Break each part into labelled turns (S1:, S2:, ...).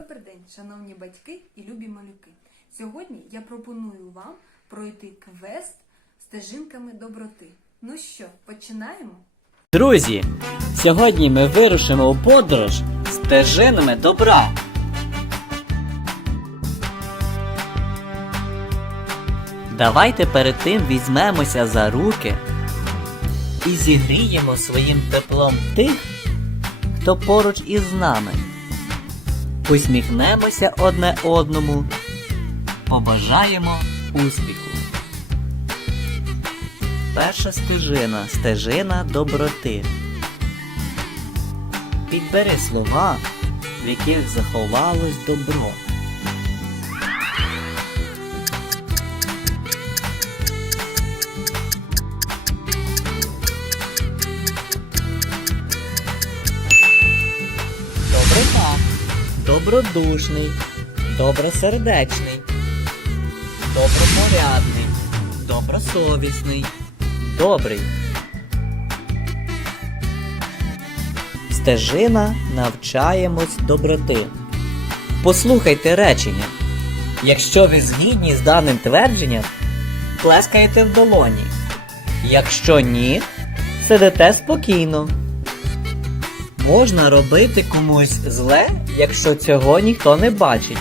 S1: Добрий день, шановні батьки і любі малюки. Сьогодні я пропоную вам пройти квест стежинками доброти. Ну що, починаємо?
S2: Друзі, сьогодні ми вирушимо у подорож стежинами добра. Давайте перед тим візьмемося за руки і зігріємо своїм теплом тих, хто поруч із нами. Усміхнемося одне одному, побажаємо успіху. Перша стежина стежина доброти. Підбери слова, в яких заховалось добро. Добродушний. Добросердечний. Добропорядний. Добросовісний. Добрий. Стежина навчаємось доброти. Послухайте речення. Якщо ви згідні з даним твердженням, плескаєте в долоні. Якщо ні, сидите спокійно. Можна робити комусь зле, якщо цього ніхто не бачить.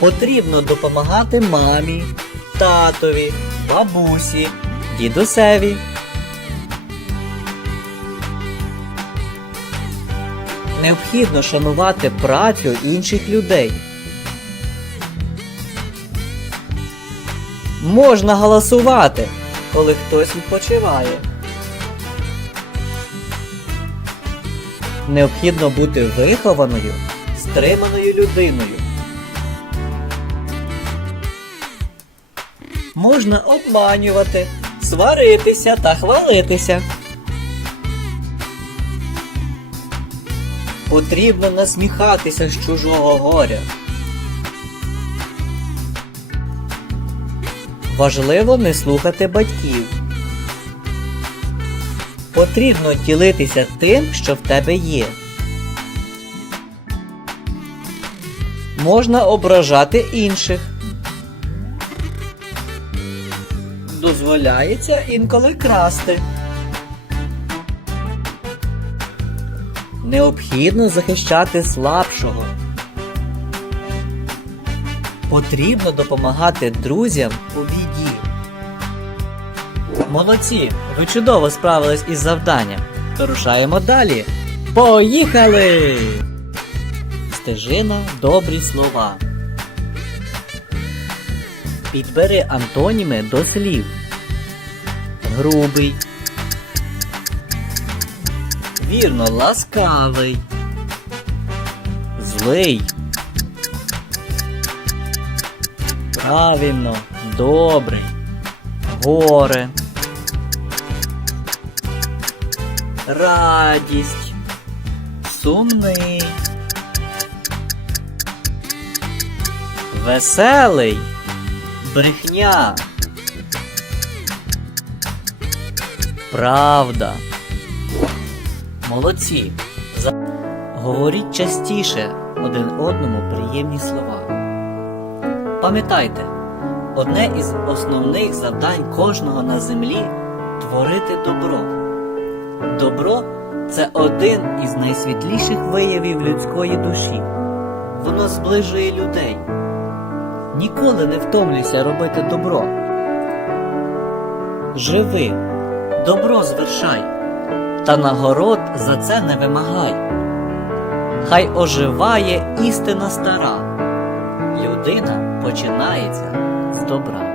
S2: Потрібно допомагати мамі, татові, бабусі, дідусеві. Необхідно шанувати працю інших людей. Можна голосувати, коли хтось відпочиває. Необхідно бути вихованою, стриманою людиною. Можна обманювати, сваритися та хвалитися. Потрібно насміхатися з чужого горя. Важливо не слухати батьків. Потрібно ділитися тим, що в тебе є. Можна ображати інших. Дозволяється інколи красти. Необхідно захищати слабшого. Потрібно допомагати друзям у біді. Молодці! Ви чудово справились із завданням. Вирушаємо далі. Поїхали! Стежина добрі слова. Підбери антоніми до слів. Грубий. Вірно, ласкавий. Злий. Правильно, добрий. Горе. Радість. Сумний. Веселий. Брехня. Правда. Молодці. Говоріть частіше один одному приємні слова. Пам'ятайте, одне із основних завдань кожного на землі творити добро. Добро це один із найсвітліших виявів людської душі. Воно зближує людей. Ніколи не втомлюйся робити добро. Живи, добро звершай, та нагород за це не вимагай. Хай оживає істина стара. Людина починається з добра.